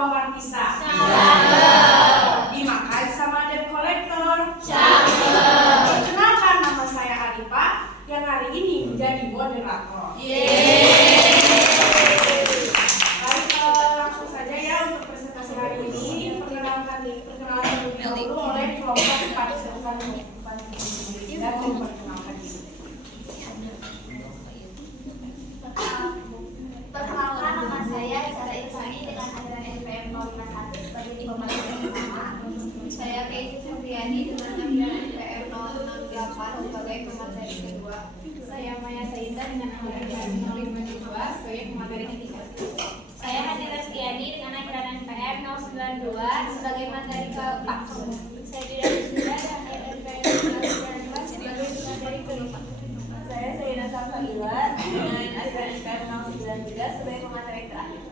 bawang markisa? Dimakan sama debt collector? Perkenalkan, nama saya Arifa yang hari ini menjadi moderator. Baik, langsung saja ya untuk presentasi hari ini. Perkenalkan terlebih dahulu oleh kelompok partisipan dan memperkenalkan diri. Perkenalkan, nama saya Sarah Irfani dengan anggaran NPM 051 sebagai pembantu utama. Saya Keiti Supriyani dengan anggaran NPM 068 sebagai pemateri kedua. Saya Maya Saida dengan anggaran 052 sebagai pemateri ketiga. Saya Hadi Restiani dengan anggaran NPM 092 sebagai materi keempat. Saya Dira Rizida dengan NPM 092 sebagai pemateri keempat. Saya Sayyida Safaila dengan anggaran NPM 093 sebagai pemateri terakhir.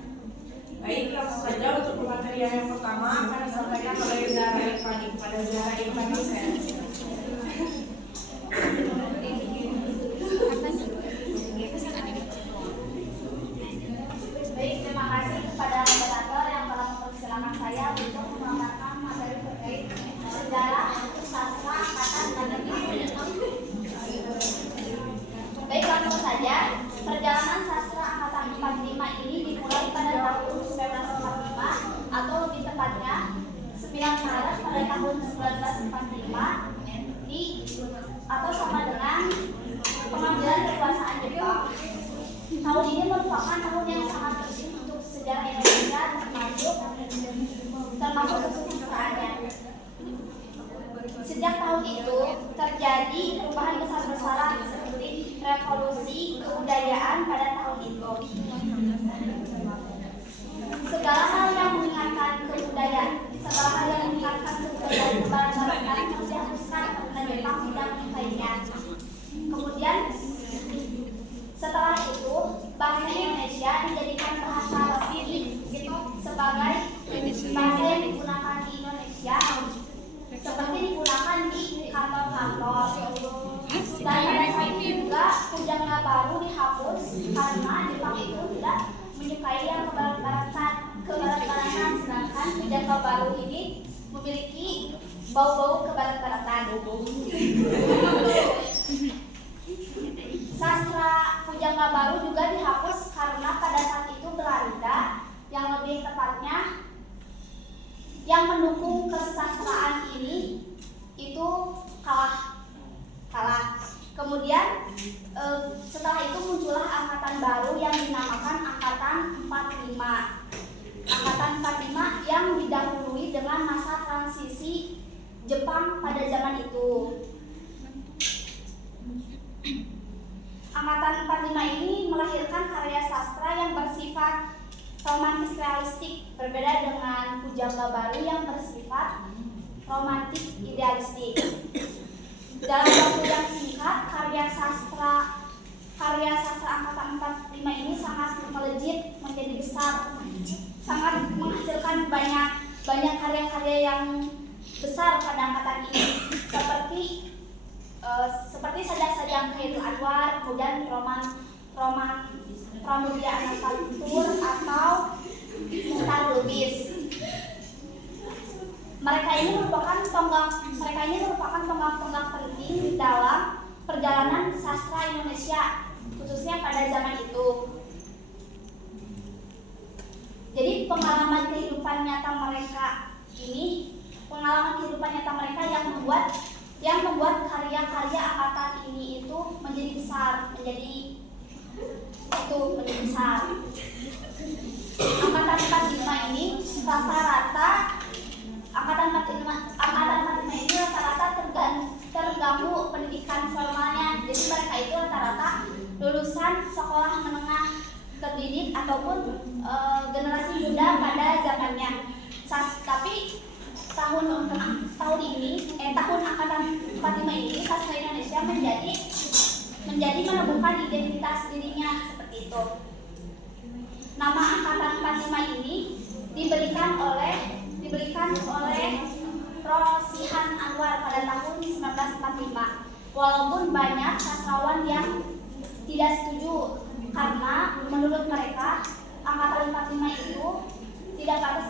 Baik, langsung saja untuk pemateri yang pertama akan disampaikan oleh Zahra Irfani. Kepada Zahra Irfani saya. Baik, terima kasih kepada moderator yang telah mempersilakan saya untuk memaparkan materi terkait sejarah sastra angkatan dan Baik, langsung saja. Perjalanan sastra angkatan 45 ini dimulai pada tahun 1945 atau lebih tepatnya 9 Maret pada tahun 1945 atau sama dengan pengambilan kekuasaan Jepang. Tahun ini merupakan tahun yang sangat penting untuk sejarah Indonesia termasuk kesusahannya. Sejak tahun itu terjadi perubahan besar-besaran seperti revolusi kebudayaan pada tahun itu. Segala hal yang mengingatkan kebudayaan kebarat-baratan harus dihapuskan karena Jepang tidak menyukainya. Kemudian setelah itu bahasa Indonesia dijadikan bahasa resmi sebagai bahasa yang digunakan di Indonesia, seperti digunakan di kantor-kantor. Dan pada saat itu juga Pujangga Baru dihapus karena Jepang itu tidak menyukai yang kebarat-baratan, sedangkan Pujangga Baru ini memiliki bau-bau kebarat-baratan. Sastra Pujangga Baru juga dihapus karena pada saat itu Belanda, yang lebih tepatnya yang mendukung kesusastraan ini itu kalah. Kemudian setelah itu muncullah angkatan baru yang dinamakan Angkatan 45. Angkatan 45 yang didahului dengan masa transisi Jepang pada zaman itu. Angkatan 45 ini melahirkan karya sastra yang bersifat romantis realistik, berbeda dengan Pujangga Baru yang bersifat romantik idealistik. Dalam waktu yang singkat, karya sastra angkatan 45 ini sangat melejit menjadi besar, sangat menghasilkan banyak karya-karya yang besar pada angkatan ini, seperti Sajak-Sajak Khairul Anwar, kemudian roman Pramudia Anak Fatur atau Muhtar Lubis. Mereka ini merupakan tonggak penting dalam perjalanan sastra Indonesia, khususnya pada zaman itu. Jadi pengalaman kehidupan nyata mereka yang membuat karya-karya angkatan ini itu menjadi besar. Angkatan 45 ini rata-rata terganggu pendidikan formalnya. Jadi mereka itu rata-rata lulusan sekolah menengah terdidik ataupun generasi muda pada zamannya. Tapi tahun angkatan 45 ini sastra Indonesia menjadi menemukan identitas dirinya seperti itu. Nama angkatan 45 ini diberikan oleh Rosihan Anwar pada tahun 1945. Walaupun banyak sastrawan yang tidak setuju karena menurut mereka angkatan 45 itu tidak pantas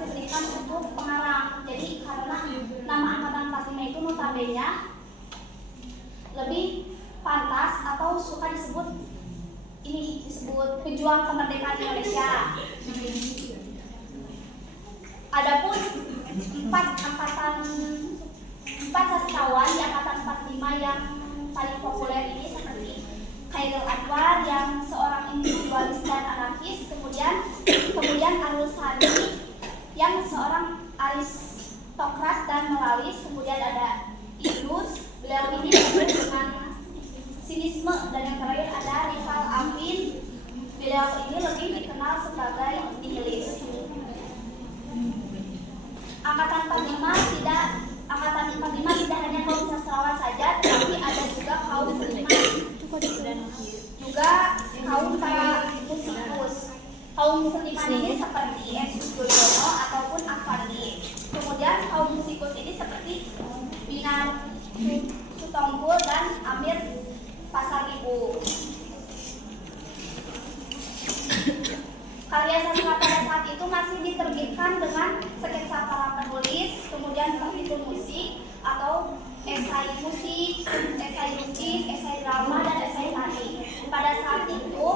notabene-nya lebih pantas atau suka disebut pejuang kemerdekaan Indonesia. Adapun empat sastrawan di angkatan 45 yang paling populer ini seperti Khairil Anwar yang seorang individualis dan anarkis, kemudian Arul Sani yang seorang aristokrat dan moralis, kemudian ada Idrus, beliau ini penuh dengan sinisme, dan yang terakhir ada Rival Amin, beliau ini lebih dikenal sebagai nihilis. Angkatan 45 tidak hanya kaum sastrawan saja, tetapi ada juga kaum seniman, juga kaum para musikus. Kaum seniman ini seperti Yesus Goyono ataupun Afandi. Kemudian kaum musikus ini seperti Binar Sutonggul dan Amir Pasaribu. Karya sastra pada saat itu masih diterbitkan dengan sketsa para penulis, kemudian partitur musik atau esai musik, esai lukis, esai drama, dan esai tari. Pada saat itu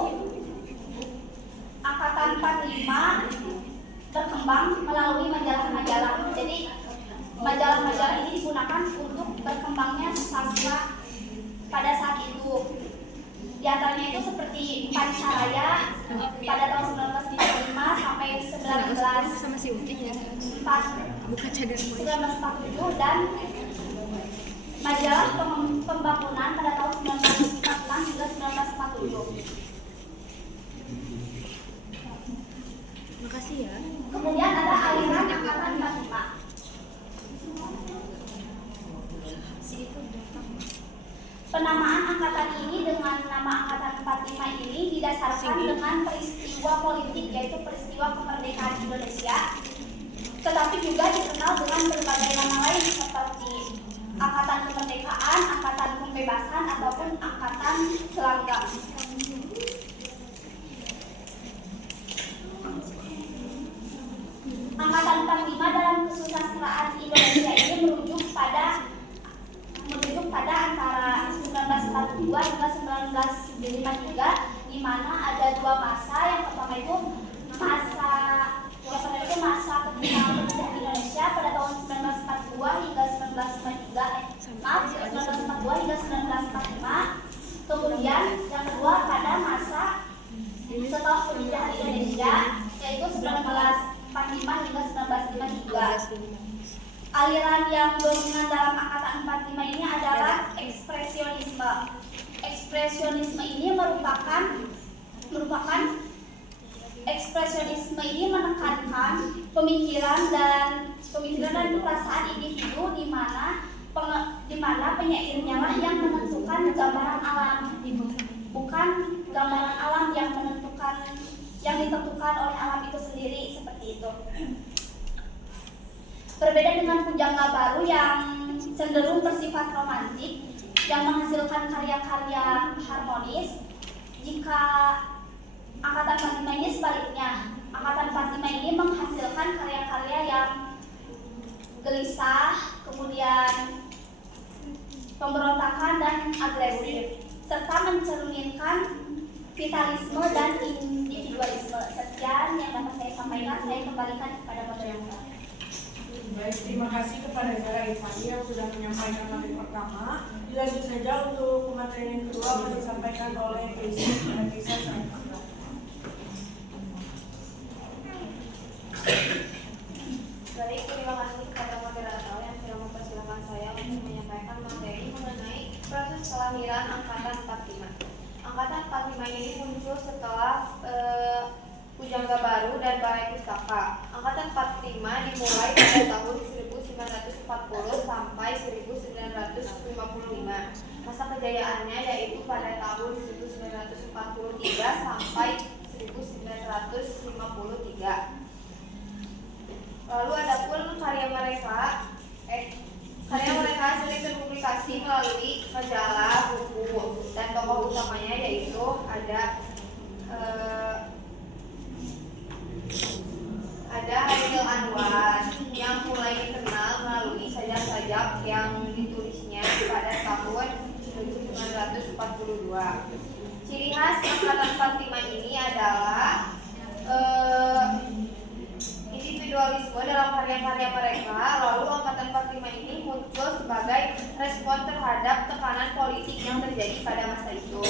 angkatan 45 berkembang melalui majalah-majalah. Jadi majalah-majalah ini digunakan untuk berkembangnya sastra pada saat itu. Di antaranya itu seperti Pancaraya pada tahun 1935 sampai 1947 dan majalah Pembangunan pada tahun 1946 hingga 1947. Makasih ya. Kemudian ada aliran angkatan 45. Penamaan angkatan ini dengan nama angkatan 45 ini didasarkan dengan peristiwa politik, yaitu peristiwa kemerdekaan Indonesia, tetapi juga dikenal dengan berbagai nama lain seperti angkatan kemerdekaan, angkatan pembebasan, ataupun angkatan gelanggang. Angkatan 45 dalam kesusastraan Indonesia ini merujuk pada antara 1942 hingga 1953, di mana ada dua masa. Yang pertama itu masa ketika kemerdekaan Indonesia pada tahun 1942 hingga 1942 hingga 1945. Kemudian yang kedua pada masa setelah pemindahan Indonesia, yaitu 1945 hingga 1953. Aliran yang dominan dalam angkatan 45 ini adalah ekspresionisme. Ekspresionisme ini menekankan pemikiran dan perasaan individu, di mana penyairnya lah yang menentukan gambaran alam, bukan gambaran alam yang ditentukan oleh alam itu sendiri, seperti itu. Berbeda dengan Pujangga Baru yang cenderung bersifat romantik, yang menghasilkan karya-karya harmonis, jika angkatan 45 ini sebaliknya. Angkatan 45 ini menghasilkan karya-karya yang gelisah, kemudian pemberontakan dan agresif, serta mencerminkan vitalisme dan individualisme. Sekian yang dapat saya sampaikan, saya kembalikan kepada moderator. Baik, terima kasih kepada Zara Irfani yang sudah menyampaikan materi pertama. Dilanjut saja untuk materi yang kedua akan disampaikan oleh Keisha. Baik, terima kasih kepada moderator yang sudah mempersilahkan saya untuk menyampaikan materi mengenai proses kelahiran angkatan 45. Angkatan 45 ini muncul setelah Pujangga Baru dan Balai Pustaka. Angkatan 45 dimulai pada tahun 1940 sampai 1955. Masa kejayaannya yaitu pada tahun 1943 sampai 1953. Lalu adapun karya mereka sering terpublikasi melalui majalah, buku, dan tokoh utamanya yaitu ada Khairil Anwar yang mulai dikenal melalui sajak-sajak yang ditulisnya. pada tahun 1942. Ciri khas Angkatan 45 ini adalah individualisme dalam karya-karya mereka. Lalu Angkatan 45 ini muncul sebagai respon terhadap tekanan politik yang terjadi pada masa itu.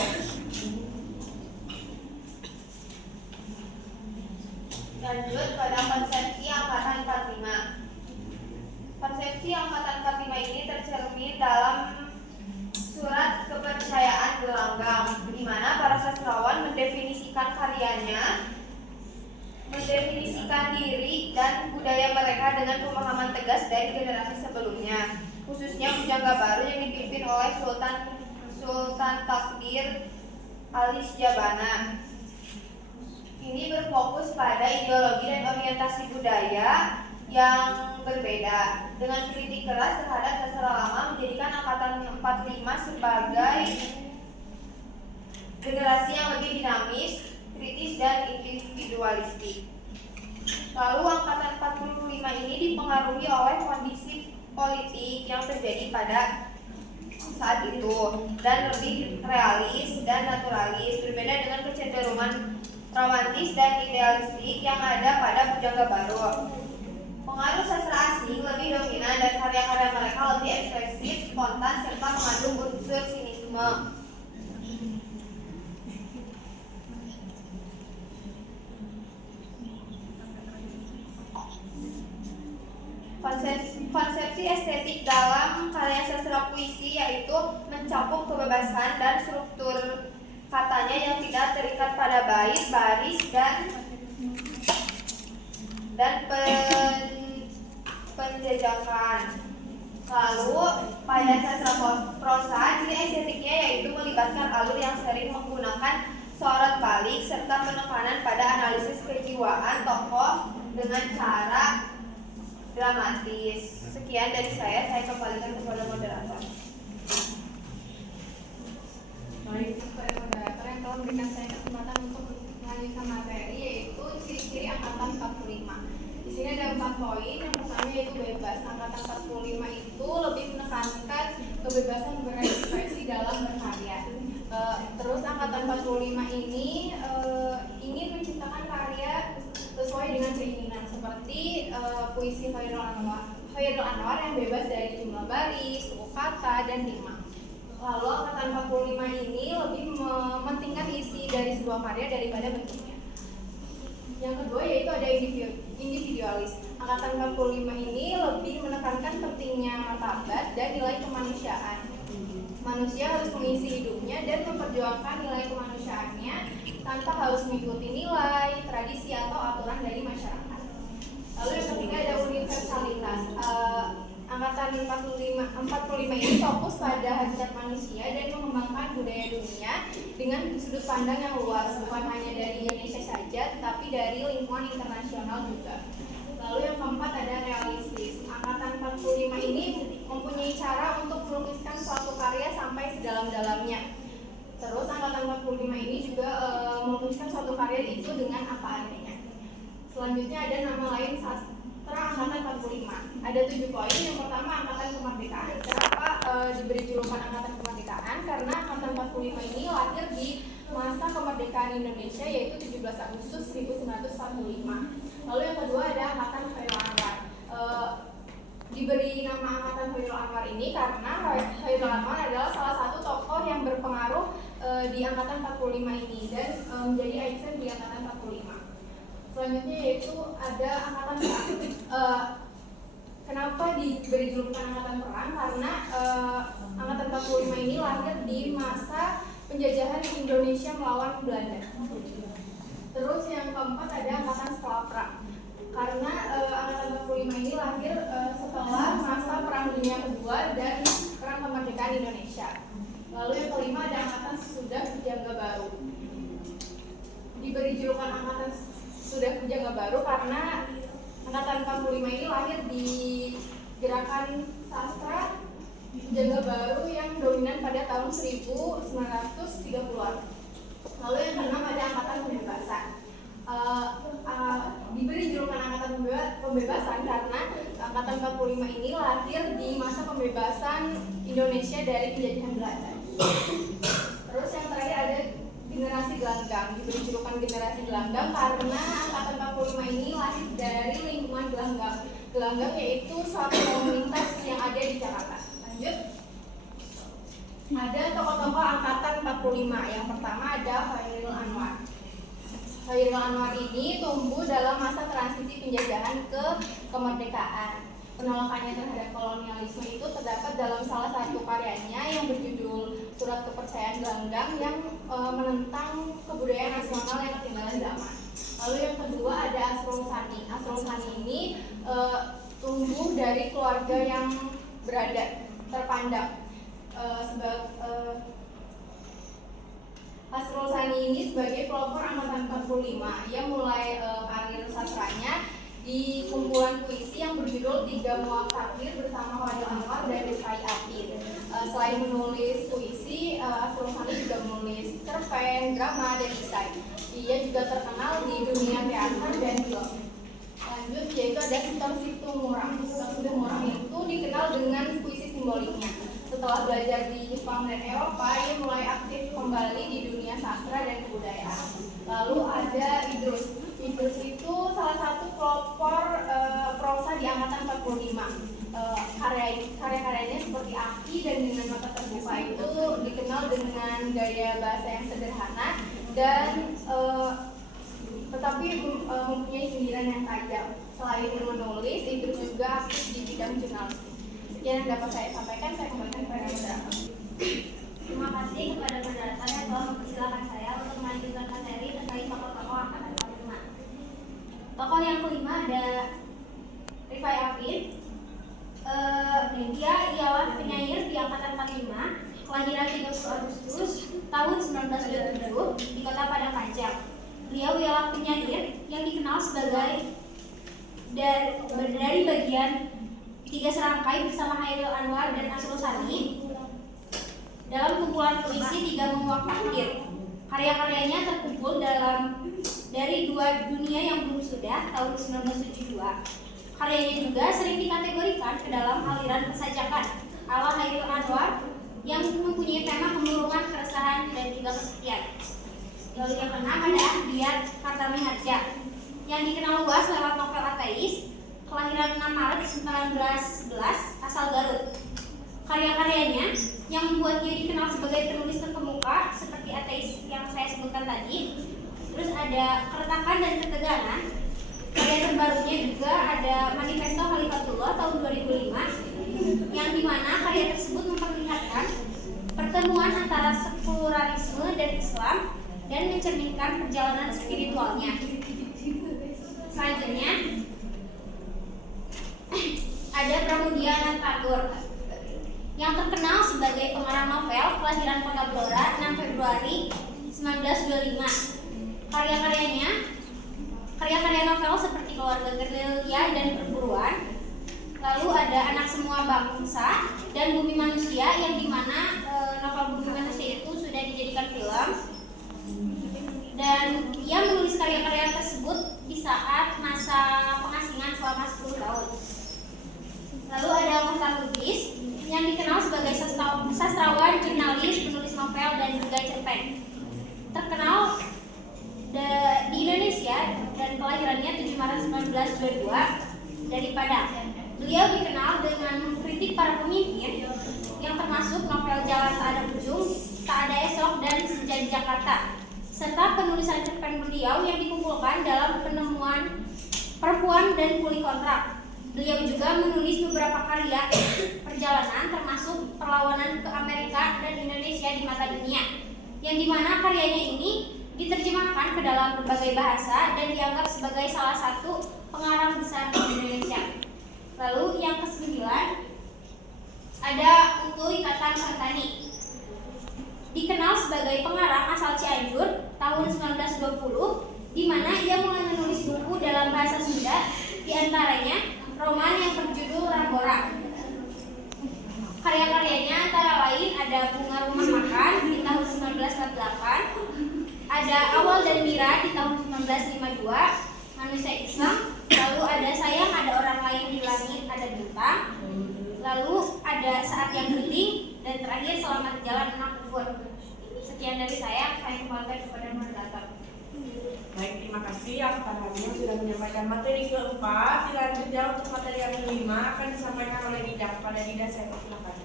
Lanjut pada konsepsi Angkatan 45. Konsepsi Angkatan 45 ini tercermin dalam Surat Kepercayaan Gelanggang, di mana para sastrawan mendefinisikan karyanya, mendefinisikan diri dan budaya mereka dengan pemahaman tegas dari generasi sebelumnya, khususnya Pujangga Baru yang dipimpin oleh Sultan Takdir Ali Syahbana. Ini berfokus pada ideologi dan orientasi budaya yang berbeda, dengan kritik keras terhadap sastra lama, menjadikan Angkatan 45 sebagai generasi yang lebih dinamis, kritis, dan individualistik. Lalu Angkatan 45 ini dipengaruhi oleh kondisi politik yang terjadi pada saat itu, dan lebih realis dan naturalis, berbeda dengan kecenderungan romantis dan idealistik yang ada pada Pujangga Baru. Pengaruh sastra asing lebih dominan dan karya-karya mereka lebih ekspresif, spontan, serta mengandung unsur sinisme. Konsepsi estetik dalam karya sastra puisi yaitu mencakup kebebasan dan struktur katanya yang tidak terikat pada bait, baris, dan penjajakan. Lalu pada sastra prosa, ciri estetiknya yaitu melibatkan alur yang sering menggunakan sorot balik serta penekanan pada analisis kejiwaan tokoh dengan cara dramatis. Sekian dari saya kembalikan kepada moderator. Baik, kepada moderator yang telah memberikan saya kesempatan untuk melanjutkan materi, yaitu ciri-ciri Angkatan 45. Di sini ada 4 poin. Yang pertama yaitu bebas. Angkatan 45 itu lebih menekankan kebebasan berekspresi dalam berkarya. Terus Angkatan 45 ini ingin menciptakan karya sesuai dengan keinginan, seperti puisi Khairul Anwar yang bebas dari jumlah baris, suku kata, dan rima. Lalu Angkatan 45 ini lebih mementingkan isi dari sebuah karya daripada bentuknya. Yang kedua yaitu ada individualis. Angkatan 45 ini lebih menekankan pentingnya martabat dan nilai kemanusiaan. Manusia harus mengisi hidupnya dan memperjuangkan nilai kemanusiaannya tanpa harus mengikuti nilai, tradisi, atau aturan dari masyarakat. Lalu yang ketiga ada universalitas. Angkatan 45 ini fokus pada hakikat manusia dan mengembangkan budaya dunia dengan sudut pandang yang luas, bukan hanya dari Indonesia saja, tetapi dari lingkungan internasional juga. Lalu yang keempat ada realistis. Angkatan 45 ini mempunyai cara untuk melukiskan suatu karya sampai sedalam-dalamnya. Terus Angkatan 45 ini juga melukiskan suatu karya itu dengan apa adanya. Selanjutnya ada nama lain sastra Angkatan 45. Ada 7 poin. Yang pertama Angkatan Kemerdekaan. Kenapa diberi julukan Angkatan Kemerdekaan? Karena Angkatan 45 ini lahir di masa kemerdekaan Indonesia, yaitu 17 Agustus 1945. Lalu yang kedua ada Angkatan Khairul Anwar. Diberi nama Angkatan Khairul Anwar ini karena Khairul Anwar adalah salah satu tokoh yang berpengaruh di Angkatan 45 ini dan menjadi ikon di Angkatan 45. Selanjutnya yaitu ada Angkatan Perang. Kenapa diberi julukan Angkatan Perang? Karena Angkatan 45 ini lahir di masa penjajahan Indonesia melawan Belanda. Terus yang keempat ada Angkatan setelah perang. Karena Angkatan 45 ini lahir setelah masa Perang Dunia Kedua dan Perang Kemerdekaan Indonesia. Lalu yang kelima ada Angkatan Sesudah Pujangga Baru. Diberi julukan Angkatan Sesudah Pujangga Baru karena Angkatan 45 ini lahir di gerakan sastra Pujangga Baru yang dominan pada tahun 1930-an. Lalu yang keenam ada Angkatan Pembebasan. Diberi julukan Angkatan Pembebasan karena Angkatan 45 ini lahir di masa pembebasan Indonesia dari penjajahan Belanda. Terus yang terakhir ada generasi gelanggang, diberi julukan generasi gelanggang karena Angkatan 45 ini lahir dari lingkungan gelanggang. Gelanggang yaitu suatu komunitas yang ada di Jakarta. Lanjut. Ada tokoh-tokoh Angkatan 45. Yang pertama ada Khairil Anwar. Khairil Anwar ini tumbuh dalam masa transisi penjajahan ke kemerdekaan. Penolakannya terhadap kolonialisme itu terdapat dalam salah satu karyanya yang berjudul Surat Kepercayaan Gelanggang yang menentang kebudayaan nasional yang ketinggalan zaman. Lalu yang kedua ada Asrul Sani. Asrul Sani ini tumbuh dari keluarga yang berada terpandang. Asrul Sani ini sebagai pelopor Angkatan 45. Ia mulai karir sastranya di kumpulan puisi yang berjudul Tiga Muak Takdir bersama Khairil Anwar dan Rifai Apin. Selain menulis puisi, Asrul Sani juga menulis cerpen, drama, dan esai. Ia juga terkenal di dunia teater dan film. Lanjut, yaitu ada Sultan Situmorang. Sultan Situmorang itu dikenal dengan puisi simboliknya. Setelah belajar di Jepang dan Eropa, ia mulai aktif kembali di dunia sastra dan kebudayaan. Lalu ada Idrus. Idrus itu salah satu pelopor prosa di Angkatan 45. Karya-karyanya seperti Aki dan Dengan Mata Terbuka itu dikenal dengan gaya bahasa yang sederhana dan tetapi mempunyai sindiran yang tajam. Selain menulis, Idrus juga aktif di bidang jurnalistik. Sekian yang dapat saya sampaikan, saya kembalikan kepada moderator. Terima kasih kepada moderator yang telah mempersilahkan saya untuk melanjutkan materi terkait tokoh-tokoh Angkatan 45. Tokoh yang kelima ada Rifai Apin. Dia ialah penyair di Angkatan 45, kelahiran 30 Agustus tahun 1927 di kota Padang Panjang. Beliau ialah penyair yang dikenal sebagai dari bagian Tiga Serangkai bersama Khairil Anwar dan Asrul Sani dalam kumpulan puisi Tiga Muak Takdir. Karya-karyanya terkumpul dari Dua Dunia Yang Belum Sudah tahun 1972. Karyanya juga sering dikategorikan ke dalam aliran persajakan ala Khairil Anwar yang mempunyai tema kemurungan, keresahan, dan juga kesetiaan. Lalu yang keenam ada Ahdiat Kartami Harja yang dikenal luas lewat novel ateis, kelahiran 6 Maret 1911, asal Garut. Karya-karyanya yang membuat dia dikenal sebagai penulis terkemuka seperti ateis yang saya sebutkan tadi. Terus ada Keretakan dan Ketegangan. Karya terbarunya juga ada Manifesto Khalifatullah tahun 2005 yang dimana karya tersebut memperlihatkan pertemuan antara sekularisme dan Islam dan mencerminkan perjalanan spiritualnya. Selanjutnya ada Pramudia Anand Tagore yang terkenal sebagai pengarang novel kelahiran Kota Blora 6 Februari 1925. Karya-karya novel seperti Keluarga Gerilya dan Perburuan. Lalu ada Anak Semua Bangsa dan Bumi Manusia yang dimana novel Bumi Manusia itu sudah dijadikan film. Dan ia menulis karya-karya tersebut di saat masa pengasingan selama 10 tahun. Lalu ada Muhtar Lubis yang dikenal sebagai sastrawan, jurnalis, penulis novel, dan juga cerpen. Terkenal di Indonesia dan kelahirannya 7 Maret 1922 dari Padang. Beliau dikenal dengan mengkritik para pemimpin yang termasuk novel Jalan Tak Ada Ujung, Tak Ada Esok, dan Senja di Jakarta, serta penulisan cerpen beliau yang dikumpulkan dalam Penemuan Perempuan dan Kuli Kontrak. Beliau juga menulis beberapa karya perjalanan termasuk perlawanan ke Amerika dan Indonesia di mata dunia, yang dimana karyanya ini diterjemahkan ke dalam berbagai bahasa dan dianggap sebagai salah satu pengarang besar di Indonesia. Lalu yang ke-9 ada Utuy Tatan Kartani. Dikenal sebagai pengarang asal Cianjur tahun 1920, di mana ia mulai menulis buku dalam bahasa Sunda, diantaranya roman yang berjudul Rambora. Karya-karyanya antara lain ada Bunga Rumah Makan di tahun 1948, ada Awal dan Mira di tahun 1952, Manusia Islam, lalu ada Sayang Ada Orang Lain di Langit, ada saat yang genting, dan terakhir selamat jalan anak kufur. Sekian dari saya kembalikan kepada moderator. Baik, terima kasih Akhtar Hamil sudah menyampaikan materi keempat. Dilanjutnya untuk materi yang kelima akan disampaikan oleh Dida. Pada Dida saya persilakan.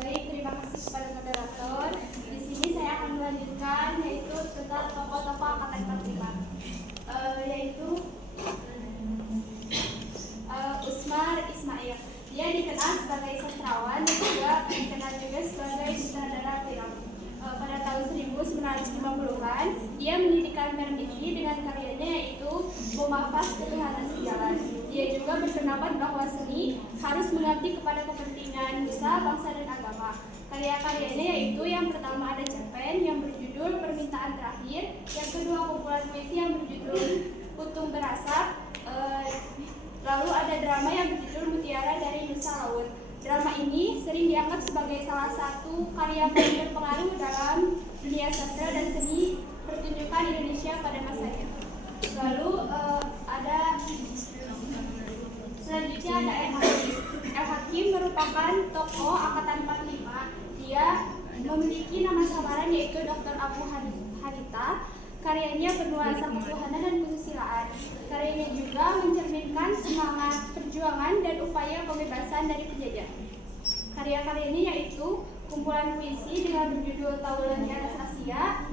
Baik, terima kasih kepada moderator. Di sini saya akan melanjutkan yaitu tentang tokoh-tokoh angkatan 45, yaitu Usmar Ismail. Dia dikenal sebagai sastrawan dan juga dikenal juga sebagai sutradara film. Pada tahun 1950-an, ia mendirikan merek ini dengan karyanya yaitu Memafas Ketuhanan Sejalan. Dia juga berpendapat bahwa seni harus mengabdi kepada kepentingan nusa, bangsa, dan agama. Karya-karyanya yaitu yang pertama ada cerpen yang berjudul Permintaan Terakhir, yang kedua kumpulan puisi yang berjudul Putung Berasap, lalu ada drama yang berjudul Mutiara dari Nusa Laut. Drama ini sering dianggap sebagai salah satu karya paling berpengaruh dalam dunia sastra dan seni pertunjukan Indonesia pada masanya. Lalu selanjutnya ada El Hakim. El Hakim merupakan tokoh angkatan 45. Dia memiliki nama samaran yaitu Dr. Abu Hanita. Karyanya bernuansa ketuhanan dan kesusilaan. Karyanya juga mencerminkan semangat perjuangan dan upaya pembebasan dari penjajah. Karya-karyanya yaitu kumpulan puisi dengan berjudul Taulan di Atas Asia,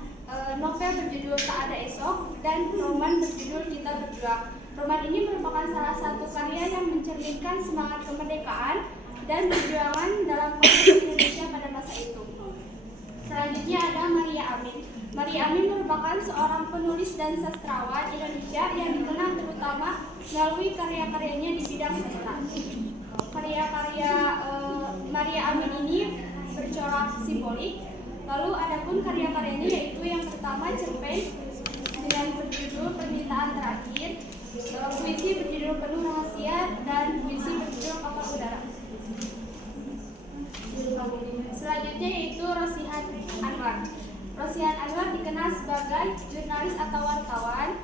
novel berjudul Tak Ada Esok, dan roman berjudul Kita Berjuang. Roman ini merupakan salah satu karya yang mencerminkan semangat kemerdekaan dan perjuangan dalam konteks Indonesia pada masa itu. Selanjutnya ada Maria Amin. Maria Amin merupakan seorang penulis dan sastrawan Indonesia yang dikenal terutama melalui karya-karyanya di bidang sastra. Karya-karya Maria Amin ini bercorak simbolik. Lalu adapun karya-karyanya yaitu yang pertama cerpen dengan berjudul Permintaan Terakhir, puisi berjudul Penuh Rahasia, dan puisi berjudul Kapal Udara. Selanjutnya yaitu Rosihan Anwar. Rosihan Anwar dikenal sebagai jurnalis atau wartawan.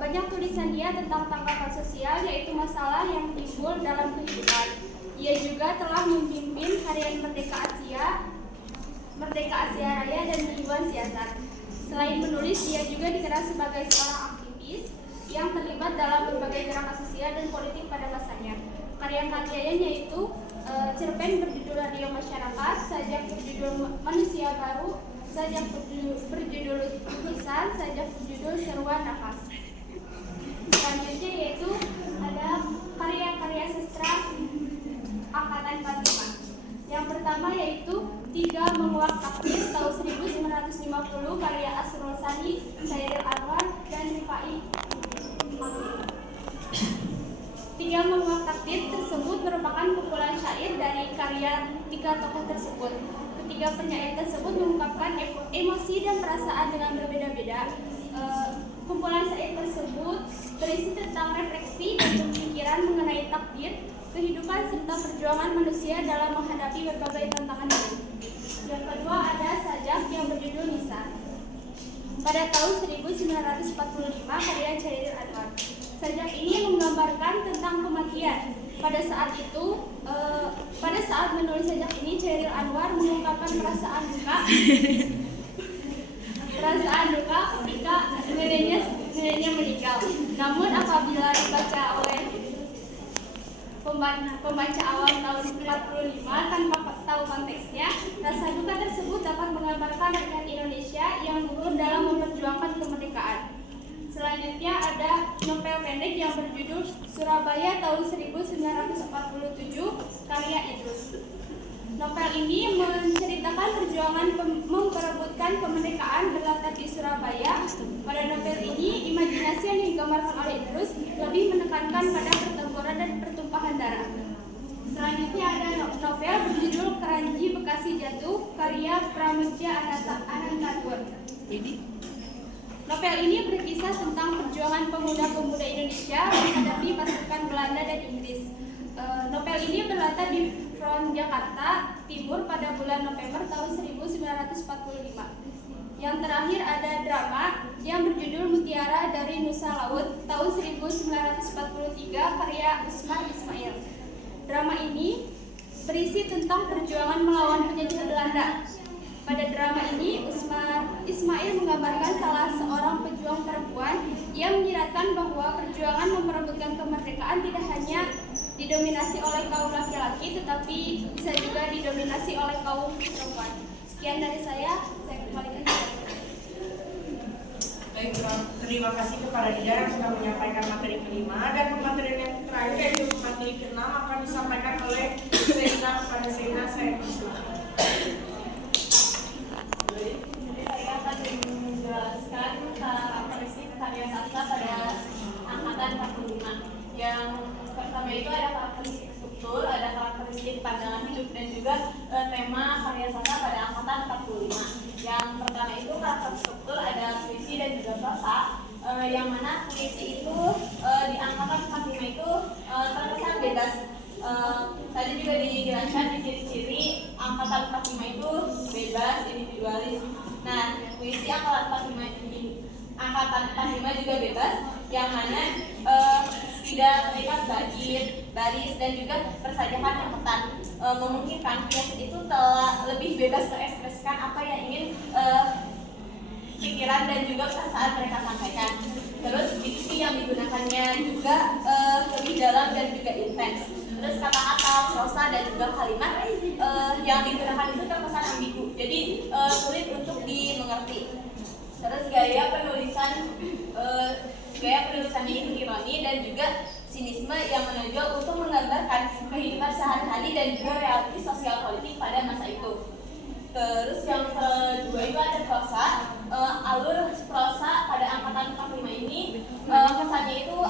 Banyak tulisan dia tentang tanggapan sosial yaitu masalah yang timbul dalam kehidupan. Ia juga telah memimpin Harian Merdeka Asia Raya dan Mingguan Siasat. Selain menulis, dia juga dikenal sebagai seorang aktivis yang terlibat dalam berbagai gerakan sosial dan politik pada masanya. Karya-karyanya yaitu cerpen berjudul Radio Masyarakat, sajak berjudul Manusia Baru, sajak berjudul Lukisan, sajak berjudul Seruan Nafas. Selanjutnya yaitu ada karya-karya sastra angkatan 45. Yang pertama yaitu Tiga Menguak Takdir tahun 1950 karya Asrul Sani, Khairil Anwar, dan Rifai. Tiga Menguak Takdir tersebut merupakan kumpulan syair dari karya tiga tokoh tersebut. Ketiga penyair tersebut mengungkapkan emosi dan perasaan dengan berbeda-beda. Kumpulan syair tersebut berisi tentang refleksi dan pemikiran mengenai takdir, kehidupan serta perjuangan manusia dalam menghadapi berbagai tantangan hidup. Yang kedua ada sajak yang berjudul Nisa. Pada tahun 1945 karya Khairil Anwar. Sajak ini menggambarkan tentang kematian. Pada saat menulis sajak ini Khairil Anwar mengungkapkan perasaan duka ketika neneknya meninggal. Namun apabila dibaca oleh pembaca awam tahun 45 tanpa tahu konteksnya, rasa duka tersebut dapat menggambarkan rakyat Indonesia yang gugur dalam memperjuangkan kemerdekaan. Selanjutnya ada novel pendek yang berjudul Surabaya tahun 1947 karya Idrus. Novel ini menceritakan perjuangan memperebutkan kemerdekaan berlatar di Surabaya. Pada novel ini, imajinasi yang digambarkan oleh Idrus lebih menekankan pada pertempuran dan pertumpahan darah. Selanjutnya ada novel berjudul Keranji Bekasi Jatuh karya Pramudia Anantatur. Novel ini berkisah tentang perjuangan pemuda-pemuda Indonesia menghadapi pasukan Belanda dan Inggris. Novel ini berlatar di Front Jakarta Timur pada bulan November tahun 1945. Yang terakhir ada drama yang berjudul Mutiara dari Nusa Laut tahun 1943 karya Usmar Ismail. Drama ini berisi tentang perjuangan melawan penjajah Belanda. Pada drama ini, Ismail menggambarkan salah seorang pejuang perempuan. Ia menyiratkan bahwa perjuangan memperebutkan kemerdekaan tidak hanya didominasi oleh kaum laki-laki, tetapi bisa juga didominasi oleh kaum perempuan. Sekian dari saya kembalikan kepada Baik, terima kasih kepada Dida yang sudah menyampaikan materi kelima, dan materi yang terakhir yaitu materi keenam akan disampaikan oleh Seina. Kepada Seina saya persilakan. Saya akan menjelaskan karakteristik karya sastra pada angkatan 45. Yang pertama itu ada karakteristik struktur, ada karakteristik pandangan hidup, dan juga tema karya sastra pada angkatan 45. Yang pertama itu karakter struktur, ada puisi dan juga prosa, yang mana puisi itu di angkatan 45 itu terkesan bebas. Tadi juga dijelaskan di ciri-ciri angkatan 45 itu bebas, individualis. Nah, puisi angkatan 45 juga bebas, yang mana tidak terikat baris dan juga persajakan yang ketat, memungkinkan pihak itu telah lebih bebas mengekspresikan apa yang ingin pikiran dan juga perasaan mereka sampaikan. Terus diksi yang digunakannya juga lebih dalam dan juga intens. Terus kata-kata, prosa dan juga kalimat yang digunakan itu terkesan ambigu, jadi sulit untuk dimengerti. Terus gaya penulisannya itu ironi dan juga sinisme yang menonjol untuk menggambarkan kehidupan sehari-hari dan juga realiti sosial politik pada masa itu. Terus yang kedua itu ada prosa. Alur prosa pada angkatan 45 ini kesannya itu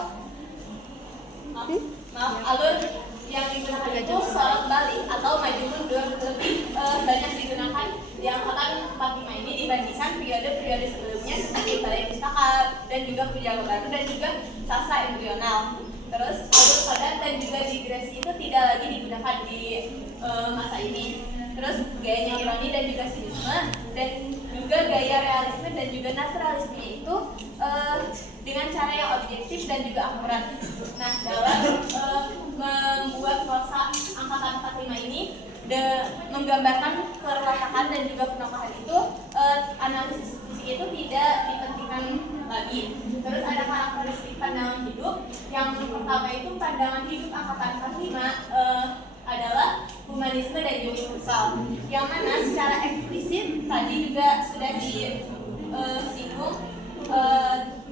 alur yang digunakan itu sorot balik atau maju mundur, lebih banyak digunakan di angkatan 45 ini dibandingkan periode-periode sebelumnya seperti balai pustaka dan juga Pujangga Baru dan juga sastra embrional. Terus alur padat dan juga digresi itu tidak lagi digunakan di masa ini. Terus gayanya ironi dan juga sinisme, dan juga gaya realisme dan juga naturalisme itu dengan cara yang objektif dan juga akurat. Nah, dalam membuat prosa angkatan 45 ini menggambarkan kelertakan dan juga penokohan itu, analisis fisik itu tidak dipentingkan lagi. Terus ada karakteristik pandangan hidup. Yang pertama itu pandangan hidup angkatan 45 adalah humanisme dan universal, yang mana secara eksplisit tadi juga sudah disinggung,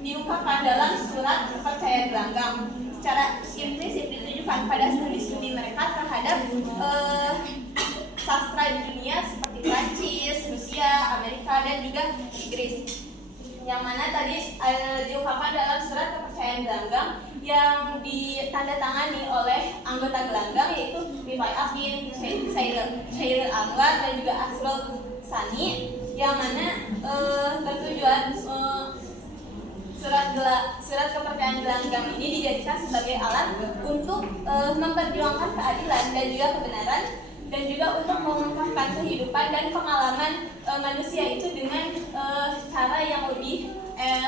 diungkapkan dalam surat kepercayaan gelanggang. Secara implisit ditujukan pada studi mereka terhadap sastra di dunia seperti Prancis, Rusia, Amerika, dan juga Inggris. Yang mana tadi diungkapkan dalam surat kepercayaan gelanggang yang ditandatangani oleh anggota gelanggang, yaitu Rifai Afin, Syairul Anwar, dan juga Asrul Sani, yang mana bertujuan surat kepercayaan gelanggang ini dijadikan sebagai alat untuk memperjuangkan keadilan dan juga kebenaran, dan juga untuk mengungkapkan kehidupan dan pengalaman manusia itu dengan cara yang lebih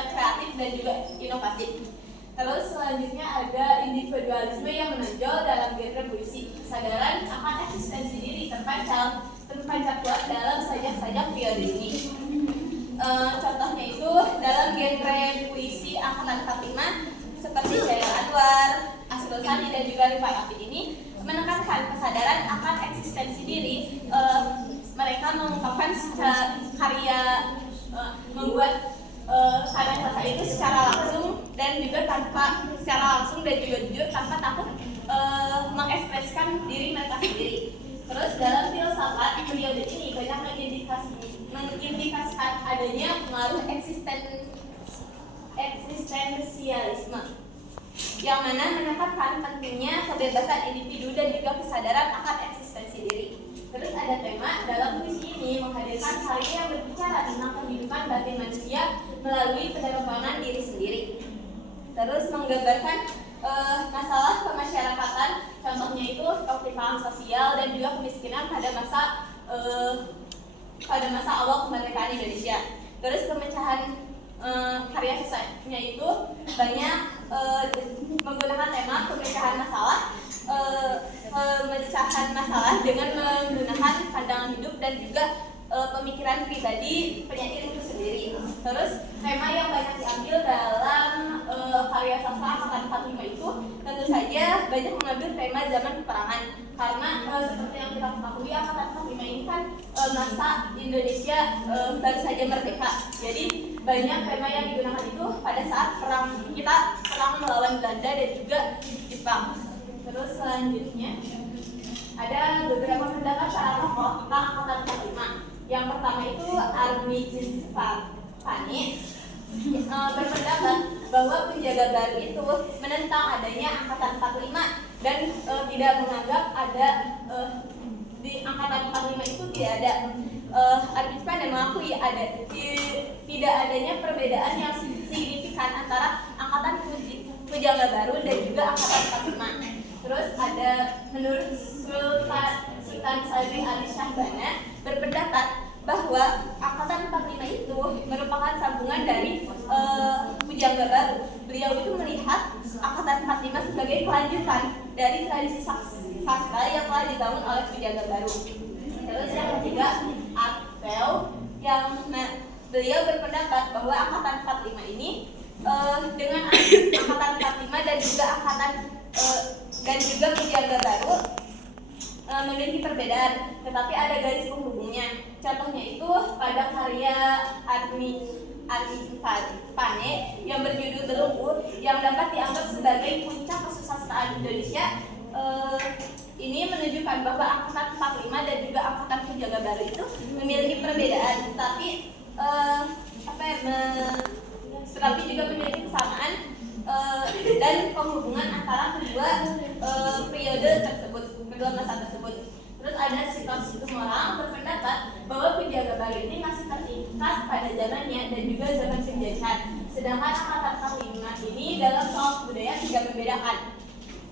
kreatif dan juga inovatif. Terus selanjutnya ada individualisme yang menonjol dalam genre puisi. Kesadaran akan eksistensi diri terpancar kuat dalam sajak-sajak periode ini. Contohnya itu dalam genre puisi angkatan 45 seperti Syairul Anwar, Asrul Sani, dan juga Rifai Afin ini menekankan kesadaran akan eksistensi diri. Mereka mengungkapkan membuat karya sastra itu secara langsung dan juga jujur tanpa takut mengekspresikan diri mereka sendiri. Terus dalam filsafat periode ini banyak mengindikasikan adanya pengaruh eksistensialisme, yang mana menekankan pentingnya kebebasan individu dan juga kesadaran akan eksistensi diri. Terus ada tema dalam puisi ini menghadirkan karya yang berbicara tentang kehidupan batin manusia melalui penerbangan diri sendiri. Terus menggambarkan masalah kemasyarakatan, contohnya itu ketimpangan sosial dan juga kemiskinan pada masa awal kemerdekaan Indonesia. Terus pemecahan karya sisanya itu banyak menggunakan tema pemecahan masalah, 45 itu tentu saja banyak mengambil tema zaman peperangan, karena seperti yang kita ketahui angkatan 45 ini kan masa Indonesia baru saja merdeka. Jadi banyak tema yang digunakan itu pada saat kita perang melawan Belanda dan juga Jepang. Terus selanjutnya ada beberapa pendapat para tokoh tentang angkatan 45. Yang pertama itu Armijn Pane berpendapat bahwa penjaga baru itu menentang adanya angkatan 45 dan tidak menganggap ada di angkatan 45 itu tidak ada. Armijn Pane mengakui tidak adanya perbedaan yang signifikan antara angkatan penjaga baru dan juga angkatan 45. Terus ada menurut Sultan Sabri Ali Syahbana berpendapat bahwa angkatan 45 itu merupakan sambungan dari Pujangga Baru. Beliau itu melihat angkatan 45 sebagai kelanjutan dari tradisi sastra yang telah dibangun oleh Pujangga Baru. Terus yang ketiga, Apel, yang beliau berpendapat bahwa angkatan 45 ini dengan angkatan 45 dan juga angkatan dan juga Pujangga Baru memiliki perbedaan, tetapi ada garis penghubungnya. Contohnya itu pada karya Armijn Pane yang berjudul Belenggu, yang dapat dianggap sebagai puncak kesusastraan Indonesia. Ini menunjukkan bahwa angkatan 45 dan juga angkatan Pujangga Baru itu memiliki perbedaan, tetapi tetapi juga memiliki kesamaan dan penghubungan antara kedua periode tersebut, kedua masa tersebut. Terus ada Sitorang berpendapat bahwa Pujangga Baru ini masih terikat pada zamannya dan juga zaman penjajahan, sedangkan angkatan 45 ini dalam soal budaya tidak membedakan.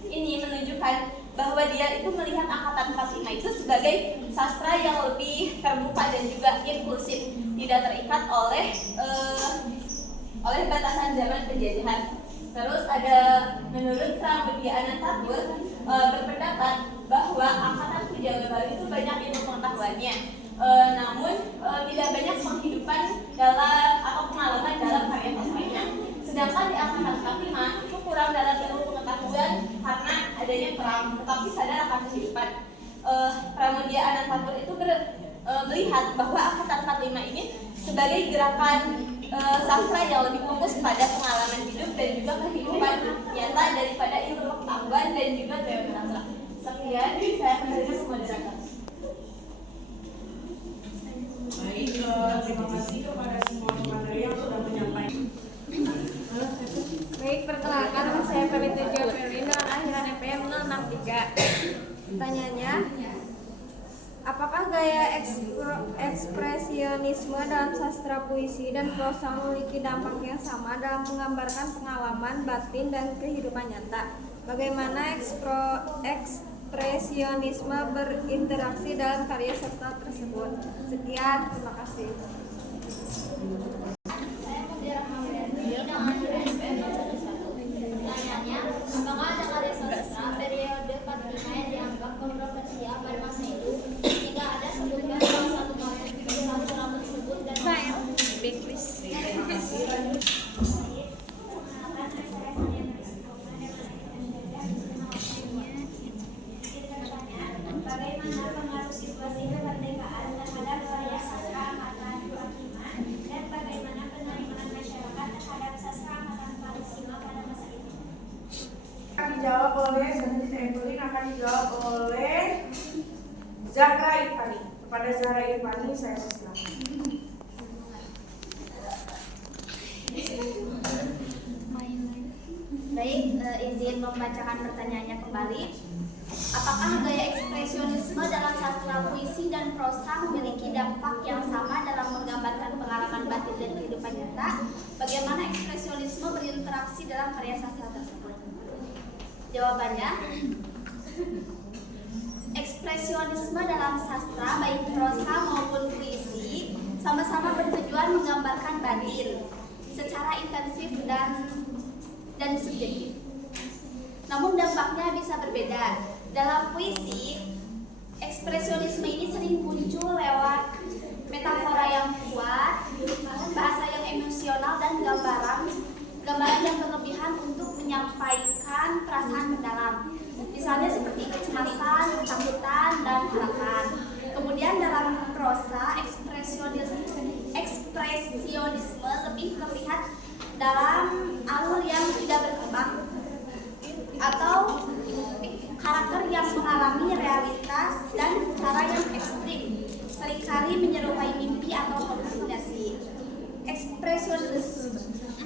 Ini menunjukkan bahwa dia itu melihat angkatan 45 itu sebagai sastra yang lebih terbuka dan juga inklusif, tidak terikat oleh batasan zaman penjajahan. Terus ada menurut Pramudia Anantatur berpendapat bahwa angkatan Pujangga Baru itu banyak ilmu pengetahuannya, namun tidak banyak penghidupan dalam atau pengalaman dalam karya sastranya. Sedangkan di angkatan 45 itu kurang dalam ilmu pengetahuan karena adanya perang, tetapi sadar akan kehidupan. Pramudia Anantatur itu melihat bahwa angkatan 45 ini sebagai gerakan sastra yang lebih fokus pada pengalaman hidup dan juga kehidupan nyata daripada ilmu pengetahuan dan juga teori sastra. Sekian, saya kembali ke moderator. Baik, terima kasih kepada semua materi yang sudah menyampaikan. Baik, perkenalkan saya Pelita Jovelin dengan akhiran EPM 063. Pertanyaannya, apakah gaya ekspresionisme dalam sastra puisi dan prosa memiliki dampak yang sama dalam menggambarkan pengalaman batin dan kehidupan nyata? Bagaimana ekspresionisme berinteraksi dalam karya sastra tersebut? Sekian, terima kasih. Saya Mutiara Maulani dengan akhiran EPM 071. Pertanyaannya, apakah ada karya sastra periode 45 yang dianggap kontroversial pada masa itu? Jika ada, sebutkan salah satu karya sastra tersebut dan bagaimana pengaruh situasi kemerdekaan terhadap karya sastra angkatan 45 dan bagaimana penerimaan masyarakat terhadap sastra angkatan 45 pada masa itu? Akan dijawab oleh selanjutnya Evelyn, akan dijawab oleh Zahra Irfani. Kepada Zahra Irfani saya persilakan. Baik, izin membacakan pertanyaannya kembali. Apakah gaya ekspresionisme dalam sastra puisi dan prosa memiliki dampak yang sama dalam menggambarkan pengalaman batin dan kehidupan nyata? Bagaimana ekspresionisme berinteraksi dalam karya sastra tersebut? Jawabannya, ekspresionisme dalam sastra baik prosa maupun puisi sama-sama bertujuan menggambarkan batin secara intensif dan subjektif. Namun dampaknya bisa berbeda. Dalam puisi, ekspresionisme ini sering muncul lewat metafora yang kuat, bahasa yang emosional dan gambaran yang berlebihan untuk menyampaikan perasaan mendalam. Misalnya seperti kecemasan, ketakutan, dan harapan. Kemudian dalam prosa, ekspresionisme lebih terlihat dalam alur yang tidak berkembang atau karakter yang mengalami realitas dan cara yang ekstrim, seringkali menyerupai mimpi atau halusinasi.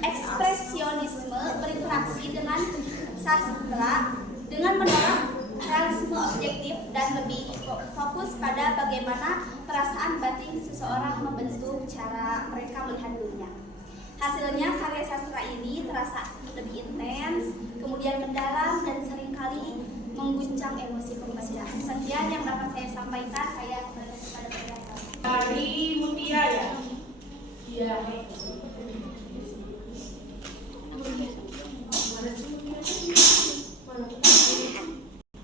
Ekspresionisme berinteraksi dengan sastra dengan mendorong realisme objektif dan lebih fokus pada bagaimana perasaan batin seseorang membentuk cara mereka melihat dunia. Hasilnya karya sastra ini terasa lebih intens, kemudian mendalam dan seringkali mengguncang emosi pembaca. Sekian yang dapat saya sampaikan. Saya kepada pendengar. Dari Mutia ya. Iya.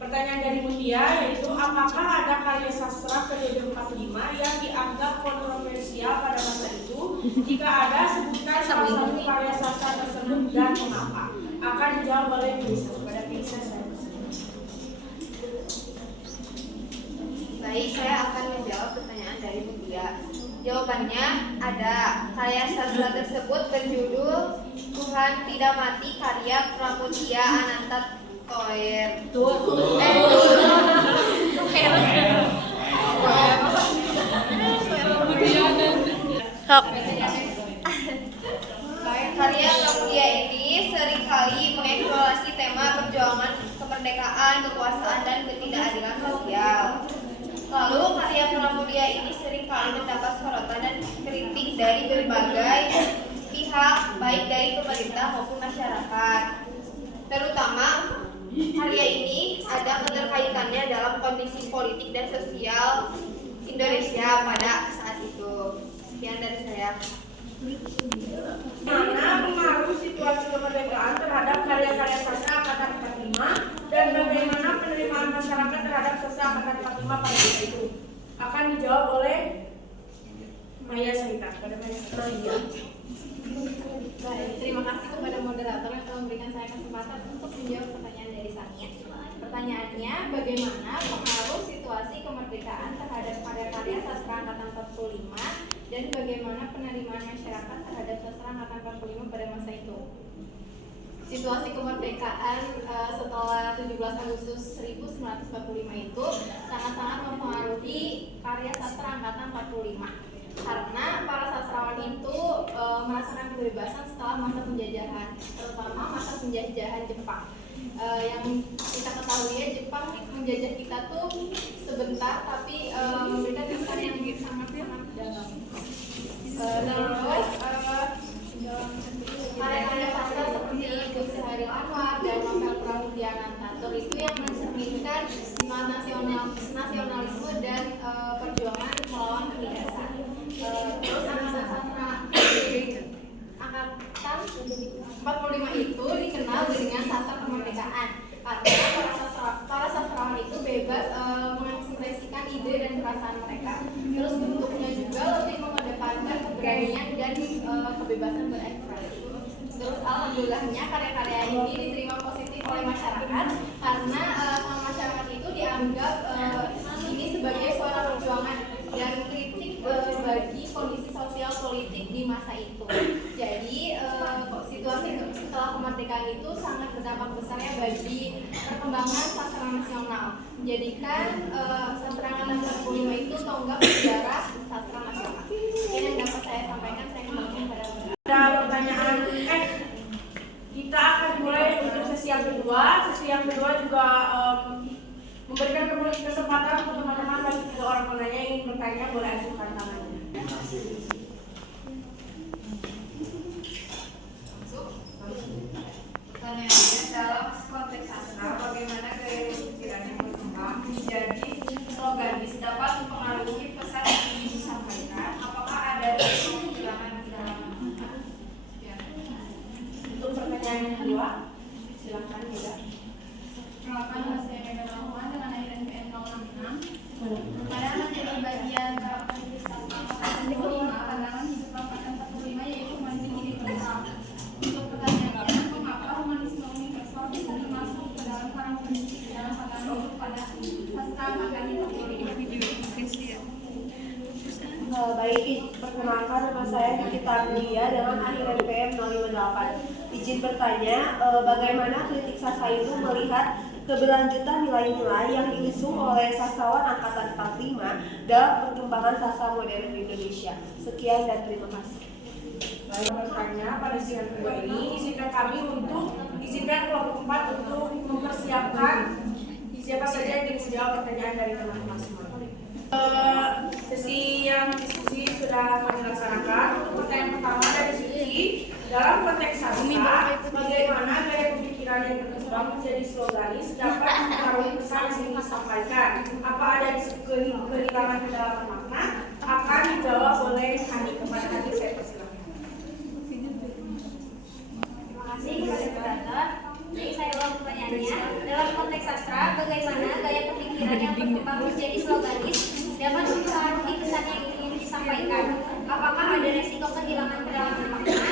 Pertanyaan dari Mutia yaitu apakah ada karya sastra periode 45 yang dianggap kontroversial pada masa itu? Jika ada, sebutkan salah satu karya sastra tersebut dan mengapa. Akan dijawab oleh Lisa. Pada Lisa saya. Baik, saya akan menjawab pertanyaan dari Mutia. Jawabannya ada. Karya sastra tersebut berjudul Tuhan Tidak Mati karya Pramudia Ananta Toer. Karya Pramudia ini seringkali mengeksplorasi tema perjuangan kemerdekaan, kekuasaan, dan ketidakadilan sosial. Lalu karya Pramudia ini seringkali mendapat sorotan dan kritik dari berbagai pihak, baik dari pemerintah maupun masyarakat. Terutama karya ini ada keterkaitannya dalam kondisi politik dan sosial Indonesia pada saat itu. Sekian dari saya. Bagaimana pengaruh situasi kemerdekaan terhadap karya-karya sastra angkatan 45 dan bagaimana penerimaan masyarakat terhadap sastra angkatan 45 pada masa itu? Akan dijawab oleh Maya Sarita. Pada Maya Sarita. Baik, terima kasih kepada moderator yang telah memberikan saya kesempatan untuk menjawab pertanyaan dari Sania. Pertanyaannya, bagaimana pengaruh situasi kemerdekaan terhadap karya-karya sastra angkatan 45 dan bagaimana penerimaan masyarakat terhadap sastra angkatan 45 pada masa itu? Situasi kemerdekaan setelah 17 Agustus 1945 itu sangat-sangat mempengaruhi karya sastra angkatan 45. Karena para sastrawan itu merasakan kebebasan setelah masa penjajahan, terutama masa penjajahan Jepang. Yang kita ketahui ya, Jepang menjajah kita tuh sebentar, tapi memberikan kesan yang sangat-sangat dalam. Terus karya-karya sastra seperti Gus Chairil Anwar dan novel Pramudia Ananta Toer itu yang mencerminkan nasionalisme dan perjuangan melawan penindasan. Terus angkatan sastra angkatan 45 itu dikenal dengan sastra kemerdekaan karena para sastrawan itu bebas mengekspresikan ide dan perasaan mereka. Terus bentuknya juga lebih mengedepankan keberanian dan kebebasan berekspresi. Terus alhamdulillahnya karya-karya ini diterima positif oleh masyarakat karena sama masyarakat itu dianggap ini sebagai suara perjuangan dan kritik bagi kondisi sosial politik di masa itu. Jadi situasi setelah kemerdekaan itu sangat berdampak besar ya bagi perkembangan sastra nasional. Menjadikan sastra angkatan 45 itu tonggak sejarah sastra nasional. Ini yang dapat saya sampaikan. Saya kembalikan pada Ada pertanyaan, kita akan mulai untuk sesi yang kedua. Sesi yang kedua juga memberikan kesempatan untuk teman-teman bagi tiga orang penanya yang ingin bertanya boleh ajukan tangannya. Pertanyaannya, dalam konteks sastra, bagaimana gaya pikiran yang berkembang menjadi sloganis dapat mempengaruhi pesan yang ingin disampaikan? Apakah ada kekurangan di dalam? Untuk pertanyaan yang kedua, silakan juga. Perkenalkan, saya Mega Rahman dengan ISBN 066. Pada menjadi bagian karakteristik angkatan 45, pandangan hidup angkatan 45 yaitu humanisme universal. Untuk pertanyaannya, mengapa humanisme universal bisa dimasuk orang pendidik dalam pandangan hidup pada sastra makan Baik, perkenalkan nama saya Nikita Ardia dengan akhir NPM 058. Izin bertanya, bagaimana kritik sastra itu melihat keberlanjutan nilai-nilai yang diusung oleh sastrawan angkatan 45 dalam perkembangan sastra modern di Indonesia? Sekian dan terima kasih. Baik, bertanya pada siang kedua ini, izinkan kelompok 4 untuk mempersiapkan siapa saja yang ingin menjawab pertanyaan dari teman-teman semua. Sesi yang diskusi sudah kami laksanakan. Untuk pertanyaan pertama dari Suci, dalam konteks sastra, bagaimana gaya pemikiran yang berkembang menjadi sloganis dapat mempengaruhi pesan yang ingin disampaikan? Apa ada kehilangan kedalaman makna? Akan dijawab oleh Hani. Kepada Hani saya persilakan. Terima kasih kepada moderator. Jadi saya ulang pertanyaannya. Dalam konteks sastra, bagaimana gaya pemikiran yang berkembang menjadi sloganis dapat mempengaruhi pesan yang ingin disampaikan? Apakah ada resiko kehilangan kedalaman makna?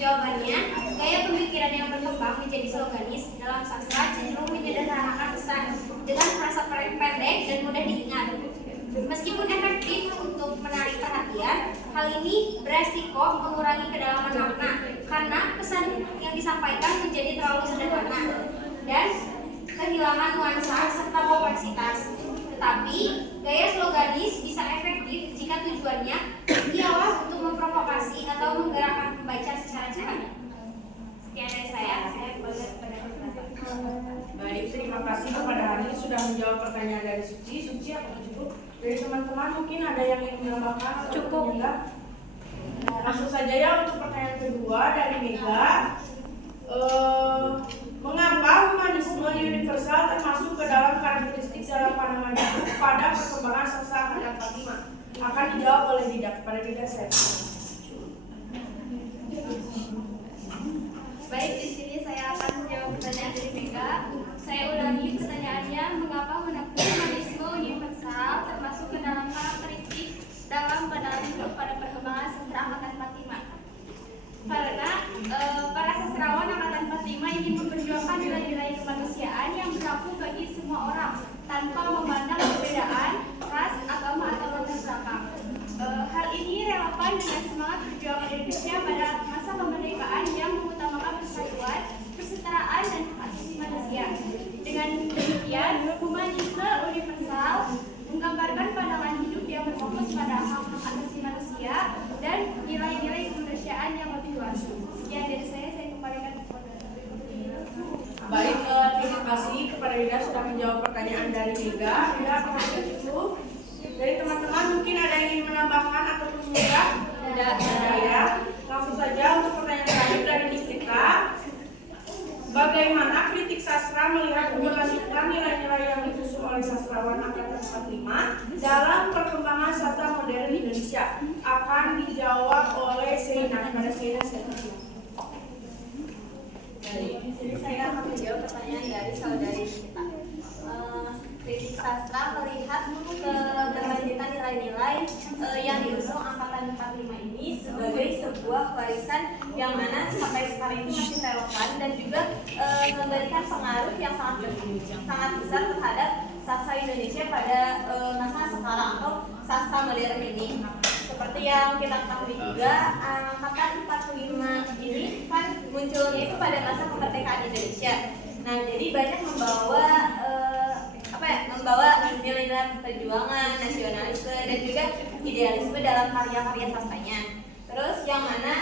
Jawabannya, gaya pemikiran yang berkembang menjadi sloganis dalam sastra cenderung menyederhanakan pesan dengan frasa pendek dan mudah diingat. Meskipun efektif untuk menarik perhatian, hal ini beresiko mengurangi kedalaman makna karena pesan yang disampaikan menjadi terlalu sederhana dan kehilangan nuansa serta kompleksitas. Tetapi, gaya sloganis bisa efektif jika tujuannya ialah untuk memprovokasi atau menggerakkan pembaca secara cepat. Sekian dari saya kembali kepada moderator. Baik, terima kasih kepada Hani sudah menjawab pertanyaan dari Suci. Suci, apa cukup? Dari teman-teman mungkin ada yang ingin menambahkan? Cukup. Langsung saja ya untuk pertanyaan kedua dari Mega. Mengapa humanisme universal termasuk ke dalam karakteristik dalam pandangan hidup pada perkembangan sastra angkatan 45? Akan dijawab oleh Dida. Kepada Dida saya. Baik, di sini saya akan menjawab pertanyaan dari Mega. Saya ulangi pertanyaannya, mengapa humanisme universal termasuk ke dalam karakteristik dalam pandangan hidup pada perkembangan sastra angkatan 45? Karena para sastrawan angkatan 45 ingin memperjuangkan nilai-nilai kemanusiaan yang berlaku bagi semua orang tanpa memandang perbedaan ras, agama, atau latar belakang. Hal ini relevan dengan semangat perjuangan Indonesia pada masa kemerdekaan yang mengutamakan persatuan, kesetaraan, dan hak asasi manusia. Dengan demikian, humanisme universal menggambarkan pandangan hidup yang berfokus pada hak asasi manusia dan nilai-nilai kemanusiaan yang lebih luas. Sekian dari saya kembalikan kepada Baik, terima kasih kepada Dida sudah menjawab pertanyaan dari Mega. Dida, apakah sudah cukup? Dari teman-teman mungkin ada yang ingin menambahkan atau mengulang? Tidak ada ya. Langsung saja untuk pertanyaan terakhir dari Nikita. Bagaimana kritik sastra melihat keberlanjutan nilai-nilai yang diusung oleh sastrawan angkatan 45 dalam perkembangan sastra modern Indonesia? Akan dijawab oleh Seina. Pada Seina saya persilakan. Di sini saya akan menjawab pertanyaan dari saudari kita. Kritik sastra melihat keberlanjutan nilai-nilai yang diusung angkatan 45 ini sebagai sebuah warisan yang mana sampai sekarang ini masih relevan dan juga memberikan pengaruh yang sangat besar terhadap sastra Indonesia pada masa sekarang atau sastra modern ini. Seperti yang kita ketahui juga, angkatan 45 ini kan munculnya itu pada masa kemerdekaan Indonesia. Nah, jadi banyak membawa nilai-nilai perjuangan, nasionalisme, dan juga idealisme dalam karya-karya sastranya. Terus yang mana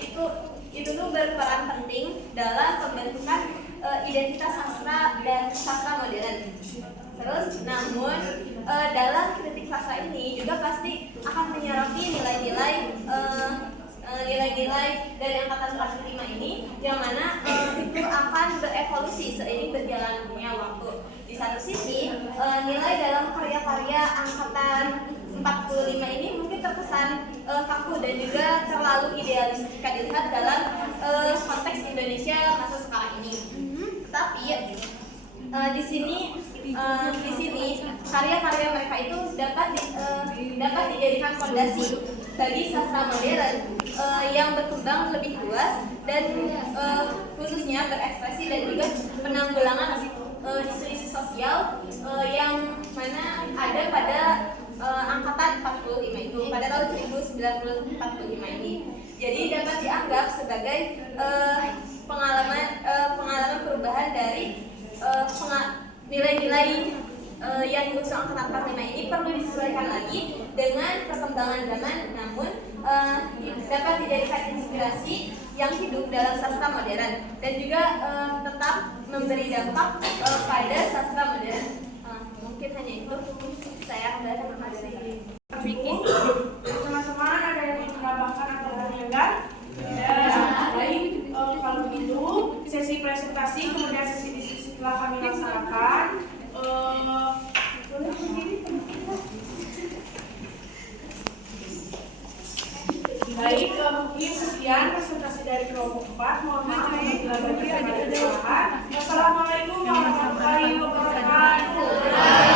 itu tuh berperan penting dalam pembentukan identitas sastra dan sastra modern. Terus, namun dalam kritik sastra ini juga pasti akan menyoroti nilai-nilai dari angkatan 45 ini, yang mana itu akan berevolusi seiring berjalannya waktu. Di satu sisi, nilai dalam karya-karya angkatan 45 ini mungkin terkesan kaku dan juga terlalu idealis jika dilihat dalam konteks Indonesia masa sekarang ini. Tapi di sini karya-karya mereka itu dapat dijadikan fondasi bagi sastra modern yang berkembang lebih luas dan khususnya berekspresi dan juga penanggulangan bilangan isu-isu sosial yang mana ada pada angkatan 45 itu pada tahun 1945 ini. Jadi dapat dianggap sebagai pengalaman perubahan dari nilai-nilai yang diusung angkatan 45 ini perlu disesuaikan lagi dengan perkembangan zaman, namun dapat dijadikan inspirasi yang hidup dalam sastra modern dan juga tetap memberi dampak pada sastra modern. Mungkin hanya itu. Saya kembali terima kasih. Teman-teman ada yang ingin menambahkan atau menanyakan? Baik, kalau begitu sesi presentasi kemudian sesi diskusi telah kami laksanakan. Baik, mungkin sekian presentasi dari kelompok 4. Mohon maaf apabila ada kesalahan. Wassalamualaikum warahmatullahi wabarakatuh.